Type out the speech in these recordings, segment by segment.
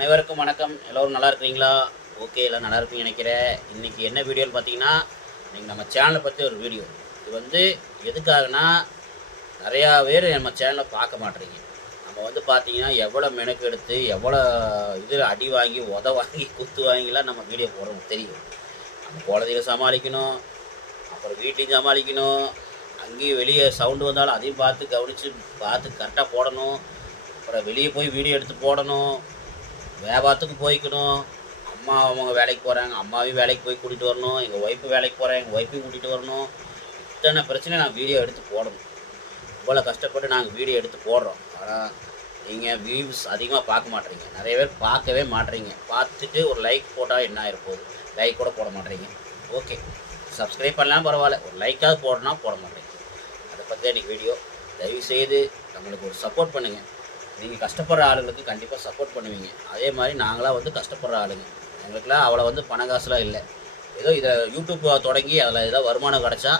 அனைவருக்கும் வணக்கம். எல்லோரும் நல்லா இருக்கிறீங்களா? ஓகே, எல்லாம் நல்லா இருப்பீங்கன்னு நினைக்கிறேன். இன்றைக்கி என்ன வீடியோன்னு பார்த்தீங்கன்னா, இன்றைக்கி நம்ம சேனலை பற்றி ஒரு வீடியோ. இது வந்து எதுக்காகனா, நிறையா பேர் நம்ம சேனலை பார்க்க மாட்டேறீங்க. நம்ம வந்து பார்த்தீங்கன்னா எவ்வளோ மெனக்கெடுத்து எவ்வளோ இது அடி வாங்கி வாங்கி குத்து வாங்கிலாம் நம்ம வீடியோ போடுறோம் தெரியும். நம்ம குழந்தைகளை சமாளிக்கணும், அப்புறம் வீட்டையும் சமாளிக்கணும், அங்கேயும் வெளியே சவுண்டு வந்தாலும் அதையும் பார்த்து கரெக்டாக போடணும். அப்புறம் வெளியே போய் வீடியோ எடுத்து போடணும், வியாபாரத்துக்கு போய்க்கணும். அம்மா அவங்க வேலைக்கு போகிறாங்க, அம்மாவையும் வேலைக்கு போய் கூட்டிகிட்டு வரணும். எங்கள் ஒய்ஃபு வேலைக்கு போகிறேன், எங்கள் ஒய்ஃபையும் கூட்டிகிட்டு வரணும். இத்தனை பிரச்சனை நான் வீடியோ எடுத்து போடணும். இவ்வளோ கஷ்டப்பட்டு நாங்கள் வீடியோ எடுத்து போடுறோம். ஆனால் நீங்கள் வியூஸ் அதிகமாக பார்க்க மாட்டேறீங்க. நிறைய பேர் பார்க்கவே மாட்டேறீங்க. பார்த்துட்டு ஒரு லைக் போட்டால் என்ன ஆகிருப்போகுது? லைக் கூட போட மாட்டேறீங்க. ஓகே, சப்ஸ்கிரைப் பண்ணலாம் பரவாயில்ல, ஒரு லைக்காவது போடணும்னா போட மாட்டேங்க. அதை பற்றி தான் இன்றைக்கி வீடியோ. தயவுசெய்து நம்மளுக்கு ஒரு சப்போர்ட் பண்ணுங்கள். நீங்கள் கஷ்டப்படுற ஆளுங்களுக்கு கண்டிப்பாக சப்போர்ட் பண்ணுவீங்க. அதே மாதிரி நாங்களாம் வந்து கஷ்டப்படுற ஆளுங்க. எங்களுக்கெல்லாம் அவ்வளோ வந்து பண காசுலாம் இல்லை. ஏதோ இதை யூடியூப் தொடங்கி அதில் ஏதோ வருமானம் கிடச்சா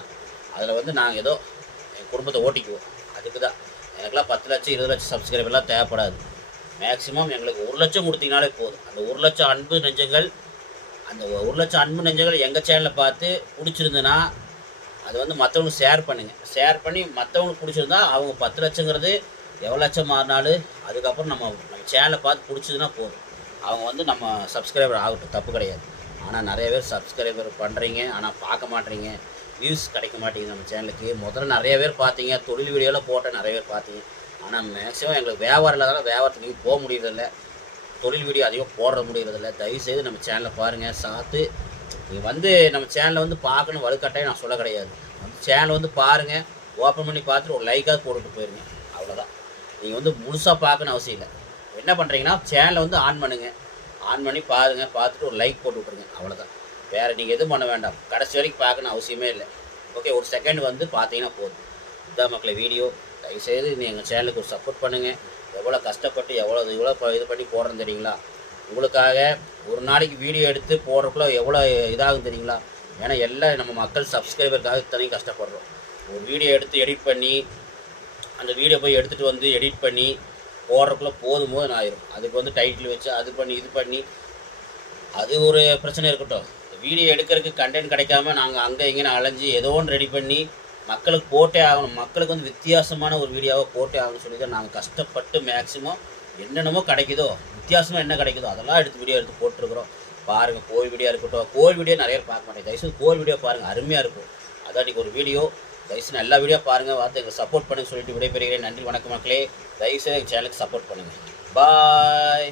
அதில் வந்து நாங்கள் ஏதோ என் குடும்பத்தை ஓட்டிக்குவோம். அதுக்கு தான். எனக்குலாம் 10 லட்சம் 20 லட்சம் சப்ஸ்கிரைபர்லாம் தேவைப்படாது. மேக்ஸிமம் எங்களுக்கு 1 லட்சம் கொடுத்தீங்கனாலே போதும். அந்த 1 லட்சம் அன்பு நெஞ்சங்கள், அந்த 1 லட்சம் அன்பு நெஞ்சங்கள் எங்கள் சேனலை பார்த்து பிடிச்சிருந்துன்னா அது வந்து மற்றவங்களுக்கு ஷேர் பண்ணுங்கள். ஷேர் பண்ணி மற்றவங்களுக்கு பிடிச்சிருந்தா அவங்க 10 லட்சங்கிறது எவ்வளோ லட்சம் மாறினாலும் அதுக்கப்புறம் நம்ம சேனலை பார்த்து பிடிச்சதுன்னா போதும். அவங்க வந்து நம்ம சப்ஸ்கிரைபர் ஆகட்டும், தப்பு கிடையாது. ஆனால் நிறைய பேர் சப்ஸ்கிரைபர் பண்ணுறீங்க, ஆனால் பார்க்க மாட்டேறீங்க. வியூஸ் கிடைக்க மாட்டேங்குது நம்ம சேனலுக்கு. முதல்ல நிறைய பேர் பார்த்தீங்க, தொழில் வீடியோவில் போட்ட நிறைய பேர் பார்த்தீங்க. ஆனால் மேக்ஸிமம் எங்களுக்கு வியாபாரம் இல்லாதனால வியாபாரத்துக்கு போக முடியறதில்ல, தொழில் வீடியோ அதிகம் போட முடியறதில்ல. தயவுசெய்து நம்ம சேனலை பாருங்கள். நீங்கள் வந்து நம்ம சேனலை வந்து பார்க்கணும் வலுக்கட்டாயம் நான் சொல்ல கிடையாது. நம்ம சேனலை வந்து பாருங்கள், ஓப்பன் பண்ணி பார்த்துட்டு ஒரு லைக்காவது போட்டுட்டு போயிருங்க. அவ்வளோதான். நீங்கள் வந்து முழுசாக பார்க்கணும் அவசியம் இல்லை. என்ன பண்ணுறீங்கன்னா சேனலை வந்து ஆன் பண்ணுங்கள், ஆன் பண்ணி பாருங்கள், பார்த்துட்டு ஒரு லைக் போட்டு விட்ருங்க. அவ்வளோதான். வேறு நீங்கள் எதுவும் பண்ண வேண்டாம். கடைசி வரைக்கும் பார்க்கணும் அவசியமே இல்லை. ஓகே, ஒரு செகண்ட் வந்து பார்த்தீங்கன்னா போதும். இதுதான் மக்களை வீடியோ. தயவுசெய்து நீங்கள் எங்கள் சேனலுக்கு ஒரு சப்போர்ட் பண்ணுங்கள். எவ்வளோ கஷ்டப்பட்டு இவ்வளோ இது பண்ணி போடுறேன்னு தெரியுங்களா? உங்களுக்காக ஒரு நாளைக்கு வீடியோ எடுத்து போடுறதுக்குள்ள எவ்வளோ இதாகும் தெரியுங்களா? ஏன்னா எல்லாம் நம்ம மக்கள் சப்ஸ்கிரைபருக்காக இத்தனையும் கஷ்டப்படுறோம். ஒரு வீடியோ எடுத்து எடிட் பண்ணி அந்த வீடியோ போய் எடுத்துகிட்டு வந்து எடிட் பண்ணி போடுறதுக்குள்ளே போதும் ஆயிரும். அதுக்கு வந்து டைட்டில் வச்சு அது பண்ணி இது பண்ணி அது ஒரு பிரச்சனை இருக்கட்டும். வீடியோ எடுக்கிறதுக்கு கண்டென்ட் கிடைக்காம நாங்கள் அங்கே இங்கேன்னு அலைஞ்சி ஏதோ ஒன்று ரெடி பண்ணி மக்களுக்கு போட்டே ஆகணும். மக்களுக்கு வந்து வித்தியாசமான ஒரு வீடியோவை போட்டே ஆகணும்னு சொல்லி தான் நாங்கள் கஷ்டப்பட்டு மேக்ஸிமம் என்னென்னமோ கிடைக்குதோ, வித்தியாசமாக என்ன கிடைக்குதோ அதெல்லாம் வீடியோ எடுத்து போட்டிருக்கிறோம். பாருங்கள், கோவில் வீடியோ இருக்கட்டும். கோவில் வீடியோ நிறைய பார்க்க மாட்டேன். தயவுசெய்து கோவில் வீடியோ பாருங்கள், அருமையாக இருக்கும். அதான் இன்றைக்கி ஒரு வீடியோ. தயவுசெய்து எல்லா வீடியோ பாருங்கள், பார்த்து எங்களுக்கு சப்போர்ட் பண்ணுங்க சொல்லிட்டு விடைபெறுகிறேன். நன்றி, வணக்கம் மக்களே. தயவுசெய்து எங்கள் சேனலுக்கு சப்போர்ட் பண்ணுங்கள். பாய்.